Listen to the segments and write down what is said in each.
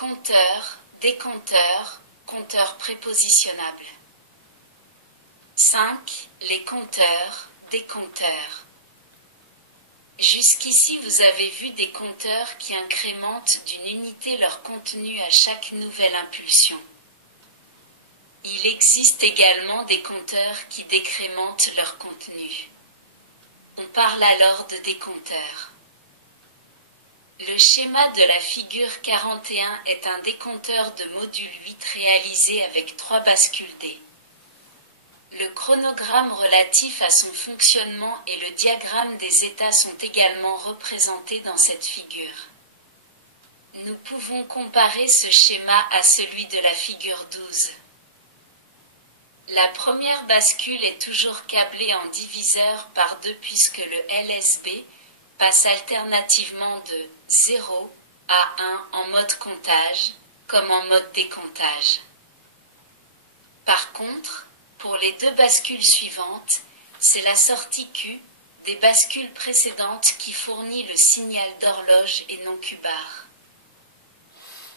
Compteur, décompteur, compteur prépositionnable. 5. Les compteurs, décompteurs. Jusqu'ici vous avez vu des compteurs qui incrémentent d'une unité leur contenu à chaque nouvelle impulsion. Il existe également des compteurs qui décrémentent leur contenu. On parle alors de décompteurs. Le schéma de la figure 41 est un décompteur de module 8 réalisé avec 3 bascules D. Le chronogramme relatif à son fonctionnement et le diagramme des états sont également représentés dans cette figure. Nous pouvons comparer ce schéma à celui de la figure 12. La première bascule est toujours câblée en diviseur par 2 puisque le LSB passe alternativement de 0 à 1 en mode comptage, comme en mode décomptage. Par contre, pour les 2 bascules suivantes, c'est la sortie Q des bascules précédentes qui fournit le signal d'horloge et non Q-bar.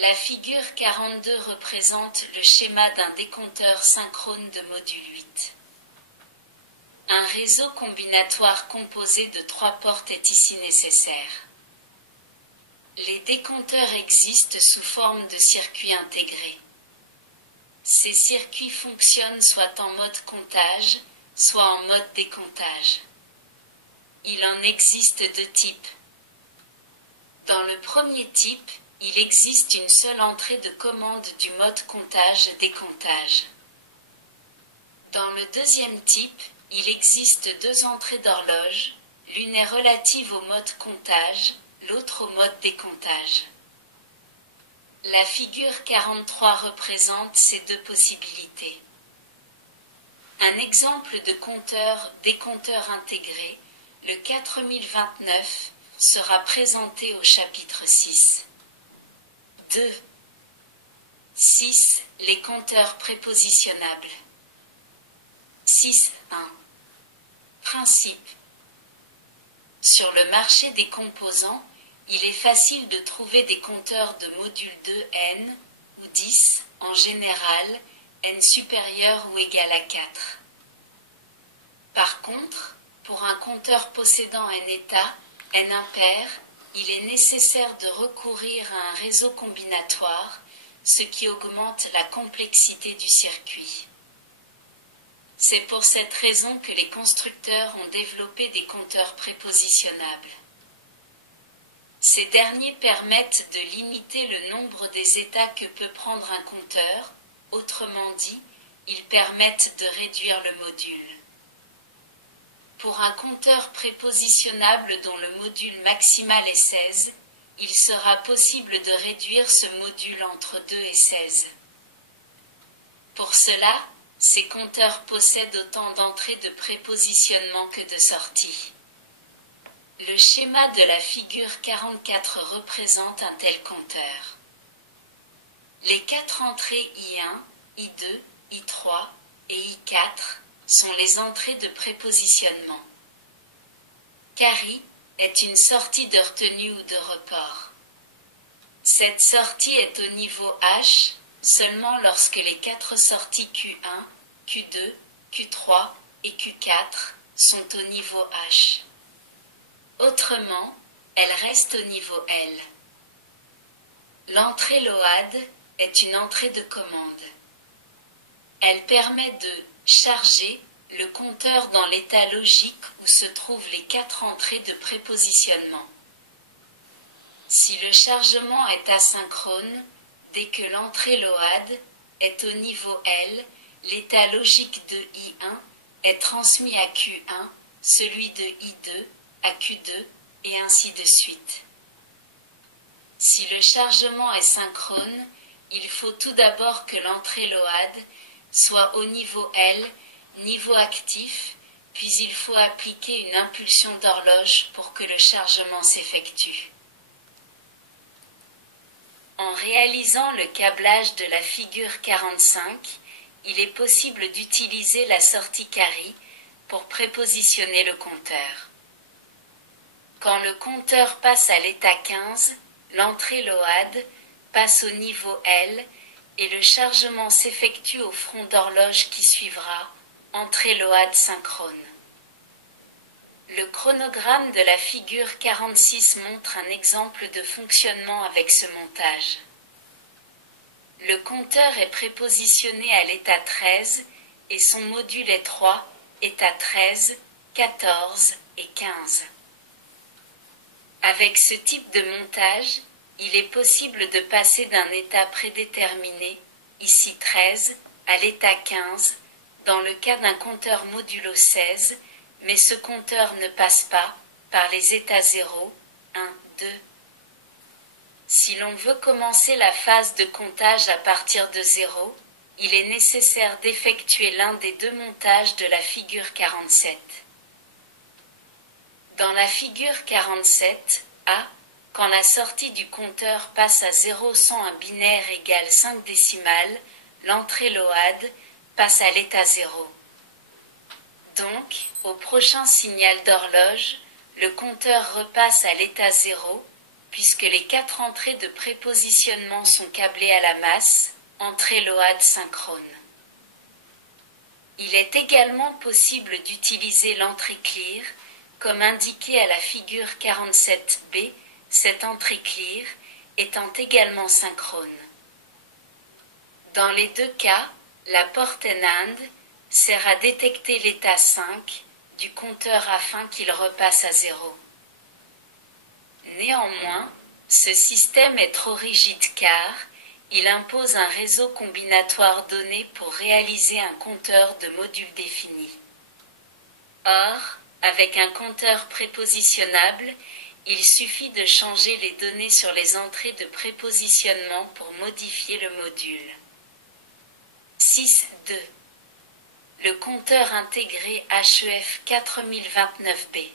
La figure 42 représente le schéma d'un décompteur synchrone de module 8. Un réseau combinatoire composé de 3 portes est ici nécessaire. Les décompteurs existent sous forme de circuits intégrés. Ces circuits fonctionnent soit en mode comptage, soit en mode décomptage. Il en existe 2 types. Dans le premier type, il existe une seule entrée de commande du mode comptage-décomptage. Dans le deuxième type, il existe 2 entrées d'horloge, l'une est relative au mode comptage, l'autre au mode décomptage. La figure 43 représente ces 2 possibilités. Un exemple de compteur-décompteur intégré, le 4029, sera présenté au chapitre 6. 2. 6. Les compteurs prépositionnables. 6.1. Principe. Sur le marché des composants, il est facile de trouver des compteurs de module 2n ou 10, en général, n supérieur ou égal à 4. Par contre, pour un compteur possédant n états, n impair, il est nécessaire de recourir à un réseau combinatoire, ce qui augmente la complexité du circuit. C'est pour cette raison que les constructeurs ont développé des compteurs prépositionnables. Ces derniers permettent de limiter le nombre des états que peut prendre un compteur, autrement dit, ils permettent de réduire le module. Pour un compteur prépositionnable dont le module maximal est 16, il sera possible de réduire ce module entre 2 et 16. Pour cela, ces compteurs possèdent autant d'entrées de prépositionnement que de sorties. Le schéma de la figure 44 représente un tel compteur. Les 4 entrées I1, I2, I3 et I4 sont les entrées de prépositionnement. Carry est une sortie de retenue ou de report. Cette sortie est au niveau H seulement lorsque les 4 sorties Q1, Q2, Q3 et Q4 sont au niveau H. Autrement, elle reste au niveau L. L'entrée LOAD est une entrée de commande. Elle permet de charger le compteur dans l'état logique où se trouvent les 4 entrées de prépositionnement. Si le chargement est asynchrone, dès que l'entrée LOAD est au niveau L, l'état logique de I1 est transmis à Q1, celui de I2 à Q2, et ainsi de suite. Si le chargement est synchrone, il faut tout d'abord que l'entrée LOAD soit au niveau L, niveau actif, puis il faut appliquer une impulsion d'horloge pour que le chargement s'effectue. En réalisant le câblage de la figure 45, il est possible d'utiliser la sortie carry pour prépositionner le compteur. Quand le compteur passe à l'état 15, l'entrée LOAD passe au niveau L, et le chargement s'effectue au front d'horloge qui suivra, entrée LOAD synchrone. Le chronogramme de la figure 46 montre un exemple de fonctionnement avec ce montage. Le compteur est prépositionné à l'état 13, et son module est 3, état 13, 14 et 15. Avec ce type de montage, il est possible de passer d'un état prédéterminé, ici 13, à l'état 15, dans le cas d'un compteur modulo 16, mais ce compteur ne passe pas par les états 0, 1, 2. Si l'on veut commencer la phase de comptage à partir de 0, il est nécessaire d'effectuer l'un des deux montages de la figure 47. Dans la figure 47, A, quand la sortie du compteur passe à 0 sans un binaire égal 5 décimales, l'entrée LOAD passe à l'état 0. Donc, au prochain signal d'horloge, le compteur repasse à l'état 0, puisque les 4 entrées de prépositionnement sont câblées à la masse, entrée LOAD synchrone. Il est également possible d'utiliser l'entrée clear, comme indiqué à la figure 47b, cette entrée clear étant également synchrone. Dans les deux cas, la porte NAND sert à détecter l'état 5 du compteur afin qu'il repasse à 0. Néanmoins, ce système est trop rigide car il impose un réseau combinatoire donné pour réaliser un compteur de module défini. Or, avec un compteur prépositionnable, il suffit de changer les données sur les entrées de prépositionnement pour modifier le module. 6.2. Le compteur intégré HEF 4029B.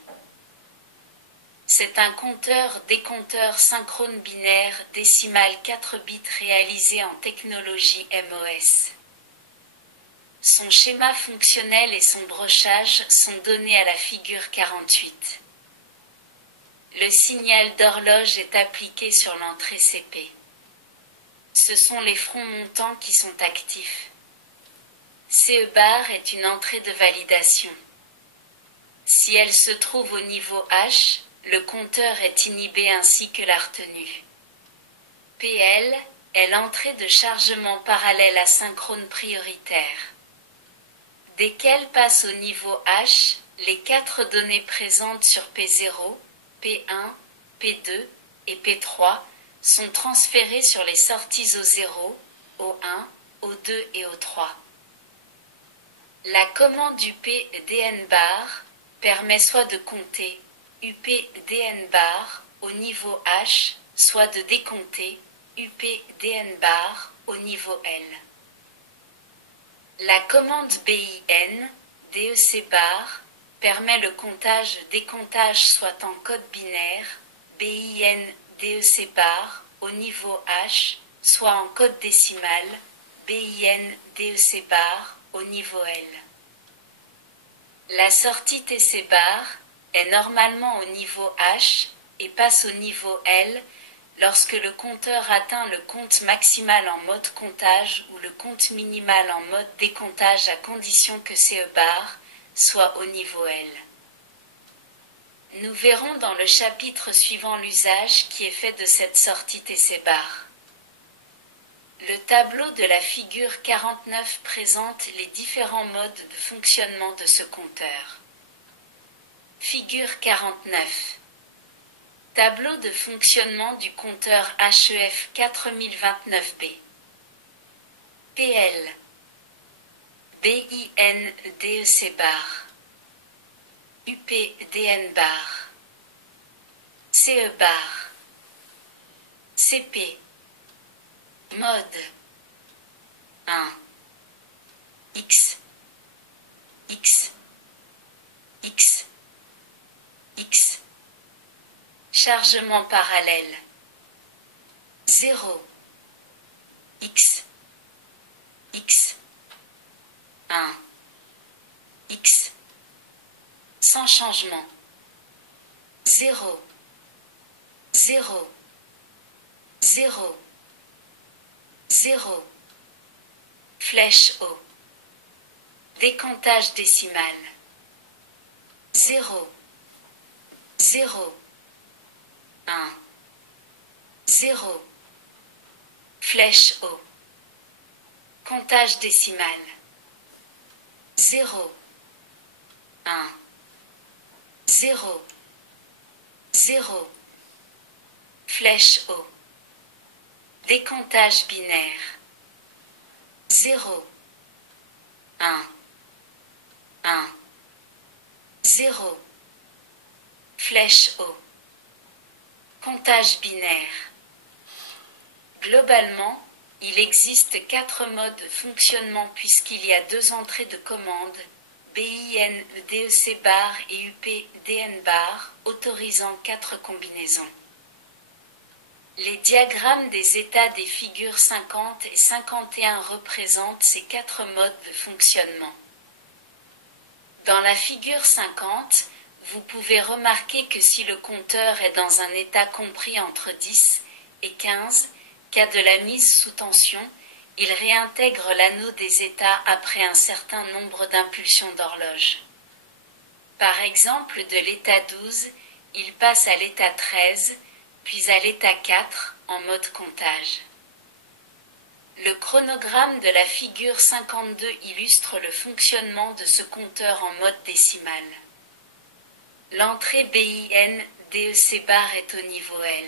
C'est un compteur-décompteur synchrone binaire décimal 4 bits réalisé en technologie MOS. Son schéma fonctionnel et son brochage sont donnés à la figure 48. Le signal d'horloge est appliqué sur l'entrée CP. Ce sont les fronts montants qui sont actifs. CE bar est une entrée de validation. Si elle se trouve au niveau H, le compteur est inhibé ainsi que la retenue. PL est l'entrée de chargement parallèle asynchrone prioritaire. Dès qu'elle passe au niveau H, les 4 données présentes sur P0, P1, P2 et P3 sont transférées sur les sorties au 0, au 1, au 2 et au 3. La commande UP-DN bar permet soit de compter UP-DN bar au niveau H, soit de décompter UP-DN bar au niveau L. La commande BIN, DEC bar, permet le comptage-décomptage soit en code binaire, BIN, DEC bar, au niveau H, soit en code décimal, BIN, DEC bar, au niveau L. La sortie TC bar est normalement au niveau H et passe au niveau L lorsque le compteur atteint le compte maximal en mode comptage ou le compte minimal en mode décomptage à condition que CE bar soit au niveau L. Nous verrons dans le chapitre suivant l'usage qui est fait de cette sortie TC bar. Le tableau de la figure 49 présente les différents modes de fonctionnement de ce compteur. Figure 49. Tableau de fonctionnement du compteur HEF 4029B. PL. BIN DEC bar. UP-DN bar. CE bar. CP. Mode 1. X. X. X. X. Chargement parallèle. 0. X. X. 1. X. Sans changement. 0. 0. 0. 0. Flèche haut. Décomptage décimal. 0. 0. 1. 0. Flèche haut. Comptage décimal. 0. 1. 0. 0. Flèche haut. Décomptage binaire. 0. 1. 1. 0. Flèche haut. Comptage binaire. Globalement, il existe 4 modes de fonctionnement puisqu'il y a 2 entrées de commande, BIN, DEC bar et UP, DN bar, autorisant 4 combinaisons. Les diagrammes des états des figures 50 et 51 représentent ces 4 modes de fonctionnement. Dans la figure 50, vous pouvez remarquer que si le compteur est dans un état compris entre 10 et 15, cas de la mise sous tension, il réintègre l'anneau des états après un certain nombre d'impulsions d'horloge. Par exemple, de l'état 12, il passe à l'état 13, puis à l'état 4, en mode comptage. Le chronogramme de la figure 52 illustre le fonctionnement de ce compteur en mode décimal. L'entrée BIN DEC bar est au niveau L.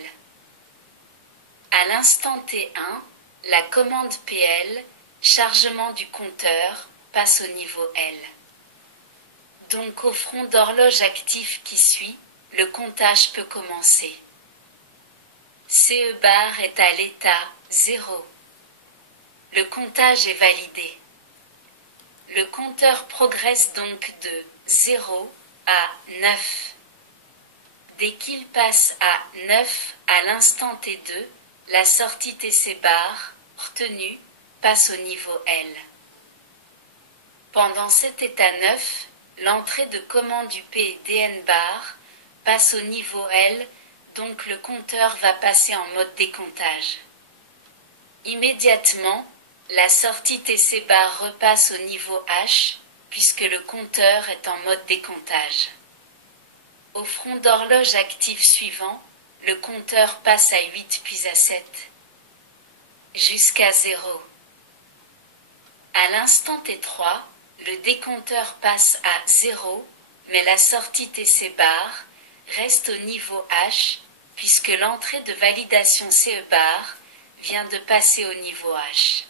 À l'instant T1, la commande PL, chargement du compteur, passe au niveau L. Donc au front d'horloge actif qui suit, le comptage peut commencer. CE bar est à l'état 0. Le comptage est validé. Le compteur progresse donc de 0 à 9. Dès qu'il passe à 9 à l'instant T2, la sortie TC bar, retenue, passe au niveau L. Pendant cet état 9, l'entrée de commande UP DN bar passe au niveau L, donc le compteur va passer en mode décomptage. Immédiatement, la sortie TC bar repasse au niveau H, puisque le compteur est en mode décomptage. Au front d'horloge actif suivant, le compteur passe à 8 puis à 7, jusqu'à 0. À l'instant T3, le décompteur passe à 0, mais la sortie TC bar reste au niveau H, puisque l'entrée de validation CE bar vient de passer au niveau H.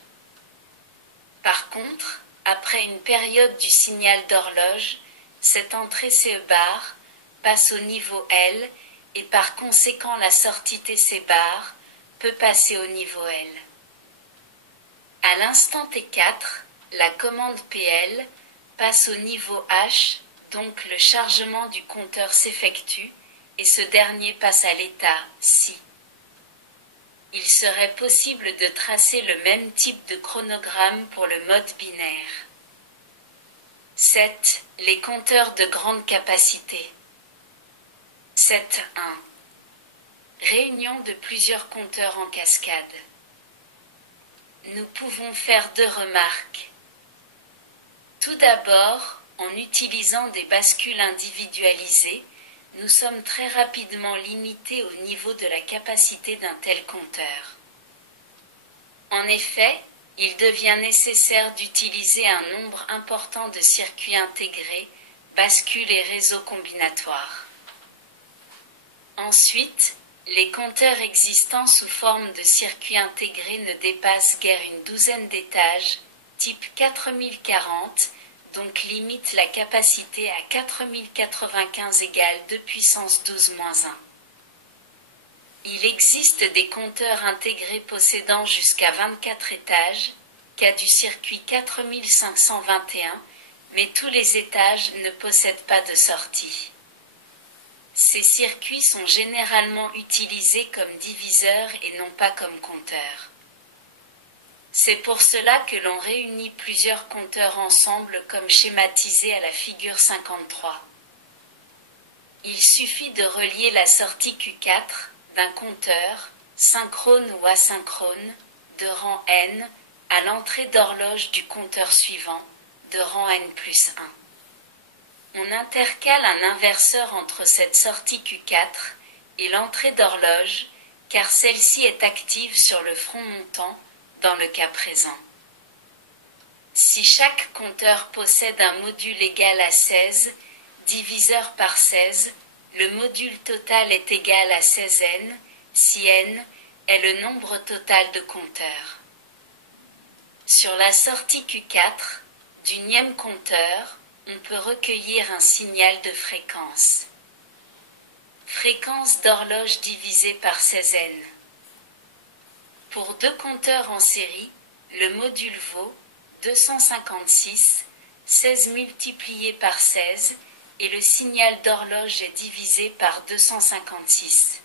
Par contre, après une période du signal d'horloge, cette entrée CE bar passe au niveau L et par conséquent la sortie TC bar peut passer au niveau L. À l'instant T4, la commande PL passe au niveau H, donc le chargement du compteur s'effectue et ce dernier passe à l'état Si. Il serait possible de tracer le même type de chronogramme pour le mode binaire. 7. Les compteurs de grande capacité. 7.1. Réunion de plusieurs compteurs en cascade. Nous pouvons faire 2 remarques. Tout d'abord, en utilisant des bascules individualisées, nous sommes très rapidement limités au niveau de la capacité d'un tel compteur. En effet, il devient nécessaire d'utiliser un nombre important de circuits intégrés, bascules et réseaux combinatoires. Ensuite, les compteurs existants sous forme de circuits intégrés ne dépassent guère une douzaine d'étages, type 4040, donc limite la capacité à 4095 égale 2 puissance 12-1. Il existe des compteurs intégrés possédant jusqu'à 24 étages, cas du circuit 4521, mais tous les étages ne possèdent pas de sortie. Ces circuits sont généralement utilisés comme diviseurs et non pas comme compteurs. C'est pour cela que l'on réunit plusieurs compteurs ensemble comme schématisé à la figure 53. Il suffit de relier la sortie Q4 d'un compteur, synchrone ou asynchrone, de rang n, à l'entrée d'horloge du compteur suivant, de rang n plus 1. On intercale un inverseur entre cette sortie Q4 et l'entrée d'horloge, car celle-ci est active sur le front montant, dans le cas présent. Si chaque compteur possède un module égal à 16, diviseur par 16, le module total est égal à 16n, si n est le nombre total de compteurs. Sur la sortie Q4, du nième compteur, on peut recueillir un signal de fréquence. Fréquence d'horloge divisée par 16n. Pour deux compteurs en série, le module vaut 256, 16 multiplié par 16, et le signal d'horloge est divisé par 256.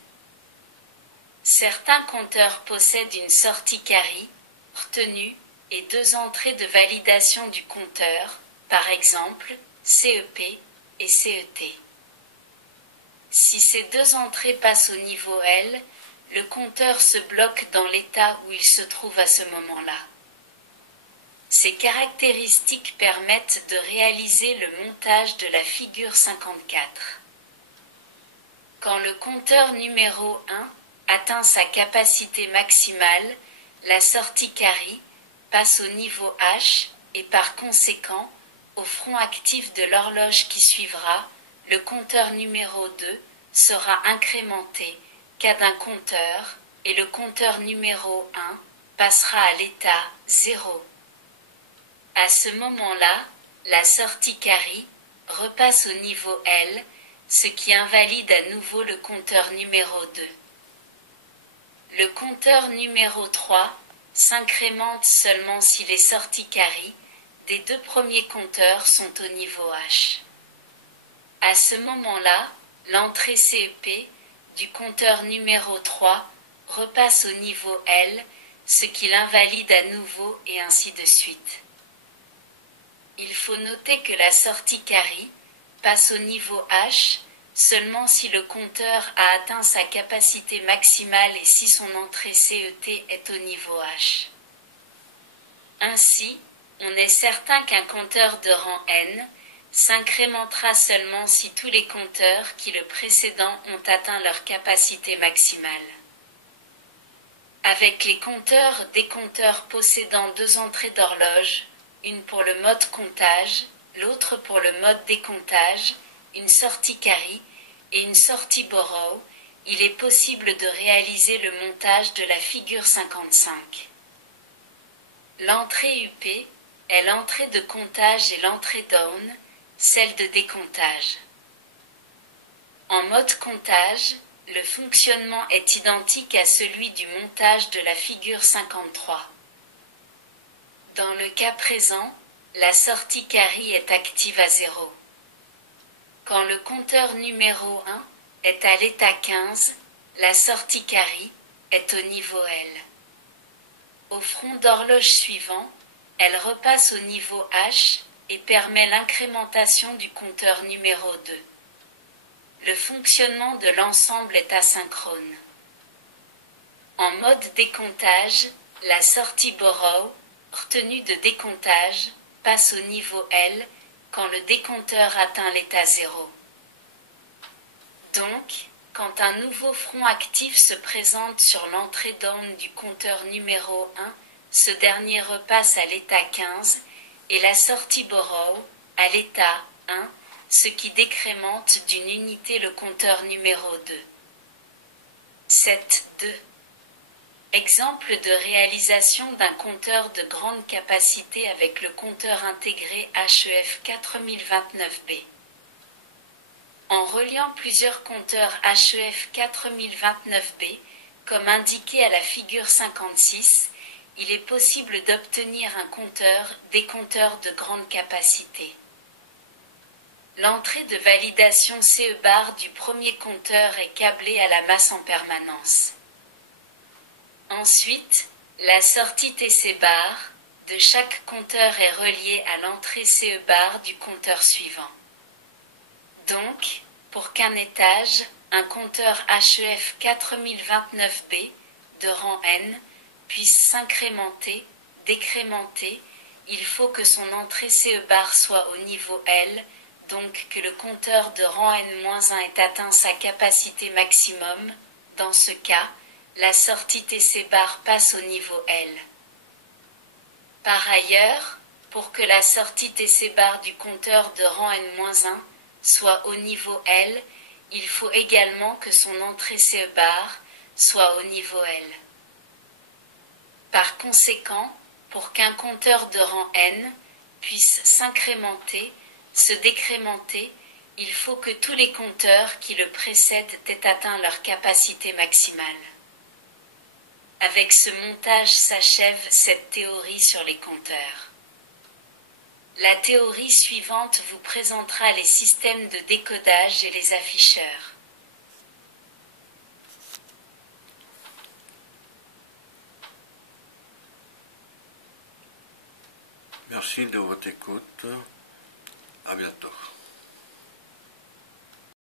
Certains compteurs possèdent une sortie carry, retenue, et deux entrées de validation du compteur, par exemple, CEP et CET. Si ces deux entrées passent au niveau L, le compteur se bloque dans l'état où il se trouve à ce moment-là. Ces caractéristiques permettent de réaliser le montage de la figure 54. Quand le compteur numéro 1 atteint sa capacité maximale, la sortie carry passe au niveau H et par conséquent, au front actif de l'horloge qui suivra, le compteur numéro 2 sera incrémenté cas d'un compteur et le compteur numéro 1 passera à l'état 0. À ce moment-là, la sortie carry repasse au niveau L, ce qui invalide à nouveau le compteur numéro 2. Le compteur numéro 3 s'incrémente seulement si les sorties carry des deux premiers compteurs sont au niveau H. À ce moment-là, l'entrée CEP du compteur numéro 3 repasse au niveau L, ce qui l'invalide à nouveau et ainsi de suite. Il faut noter que la sortie carry passe au niveau H seulement si le compteur a atteint sa capacité maximale et si son entrée CET est au niveau H. Ainsi, on est certain qu'un compteur de rang n s'incrémentera seulement si tous les compteurs qui le précédent ont atteint leur capacité maximale. Avec les compteurs décompteurs possédant deux entrées d'horloge, une pour le mode comptage, l'autre pour le mode décomptage, une sortie carry et une sortie borrow, il est possible de réaliser le montage de la figure 55. L'entrée UP est l'entrée de comptage et l'entrée down, celle de décomptage. En mode comptage, le fonctionnement est identique à celui du montage de la figure 53. Dans le cas présent, la sortie carry est active à 0. Quand le compteur numéro 1 est à l'état 15, la sortie carry est au niveau L. Au front d'horloge suivant, elle repasse au niveau H et permet l'incrémentation du compteur numéro 2. Le fonctionnement de l'ensemble est asynchrone. En mode décomptage, la sortie borrow, retenue de décomptage, passe au niveau L quand le décompteur atteint l'état 0. Donc, quand un nouveau front actif se présente sur l'entrée down du compteur numéro 1, ce dernier repasse à l'état 15 et la sortie borrow à l'état 1, ce qui décrémente d'une unité le compteur numéro 2. 7.2. Exemple de réalisation d'un compteur de grande capacité avec le compteur intégré HEF 4029B. En reliant plusieurs compteurs HEF 4029B, comme indiqué à la figure 56, il est possible d'obtenir un compteur décompteur de grande capacité. L'entrée de validation CE bar du premier compteur est câblée à la masse en permanence. Ensuite, la sortie TC bar de chaque compteur est reliée à l'entrée CE bar du compteur suivant. Donc, pour qu'un étage, un compteur HEF 4029B de rang n puisse s'incrémenter, décrémenter, il faut que son entrée CE bar soit au niveau L, donc que le compteur de rang n-1 ait atteint sa capacité maximum. Dans ce cas, la sortie TC bar passe au niveau L. Par ailleurs, pour que la sortie TC bar du compteur de rang n-1 soit au niveau L, il faut également que son entrée CE bar soit au niveau L. Par conséquent, pour qu'un compteur de rang n puisse s'incrémenter, se décrémenter, il faut que tous les compteurs qui le précèdent aient atteint leur capacité maximale. Avec ce montage s'achève cette théorie sur les compteurs. La théorie suivante vous présentera les systèmes de décodage et les afficheurs. Merci de votre écoute. À bientôt.